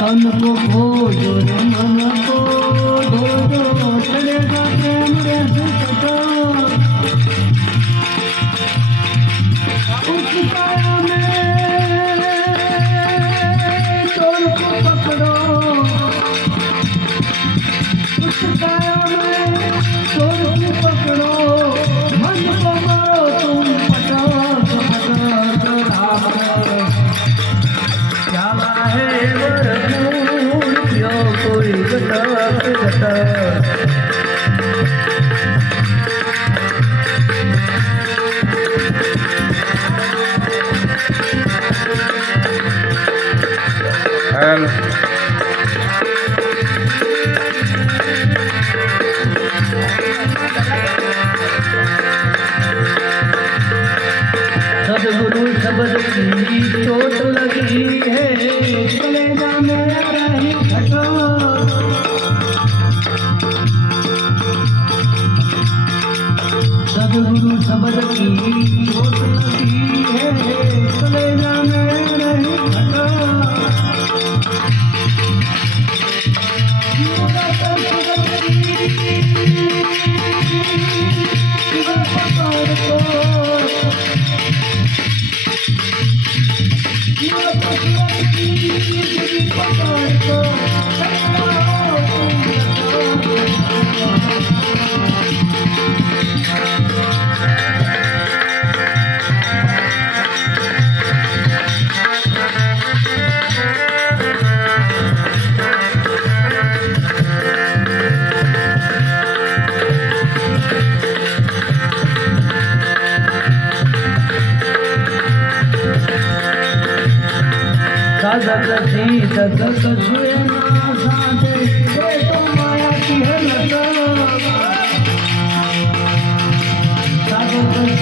तन को भोजन मन की चोट लगी है कलेजा में रही घटो सदगुरु शब्द की चोट लगी है कलेजा में रही घटो साधक નથી થતો છું એના સાથે કોઈ તો માયાથી હલતો સાગર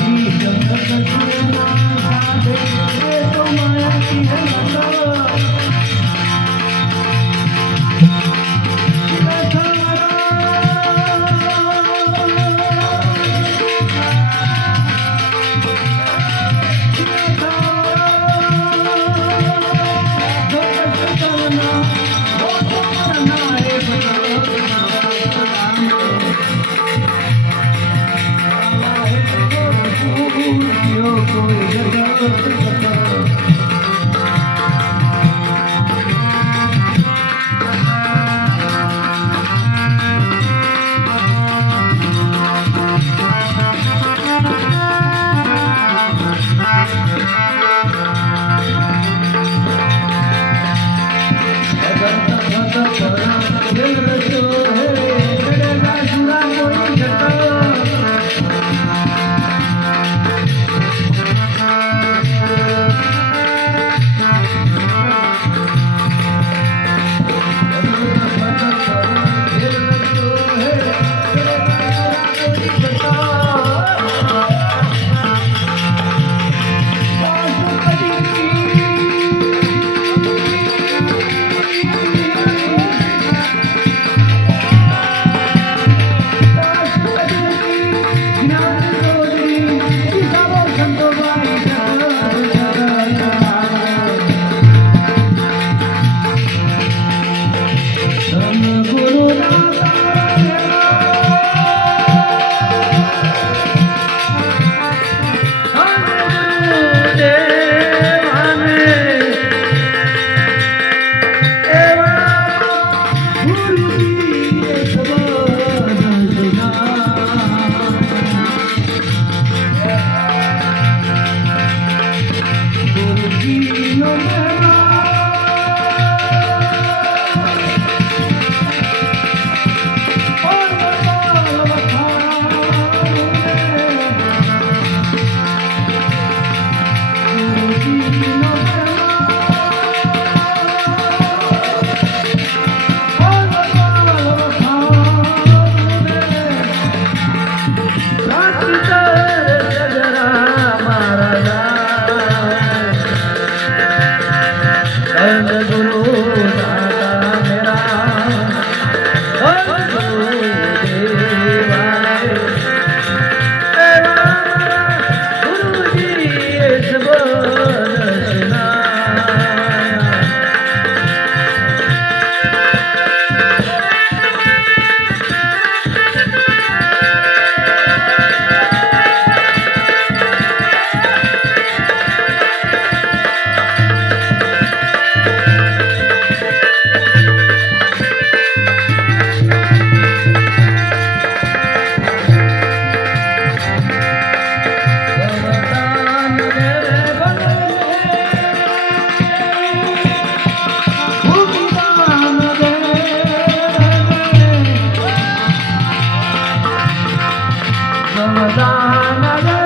ಸರ್ವದಾನದ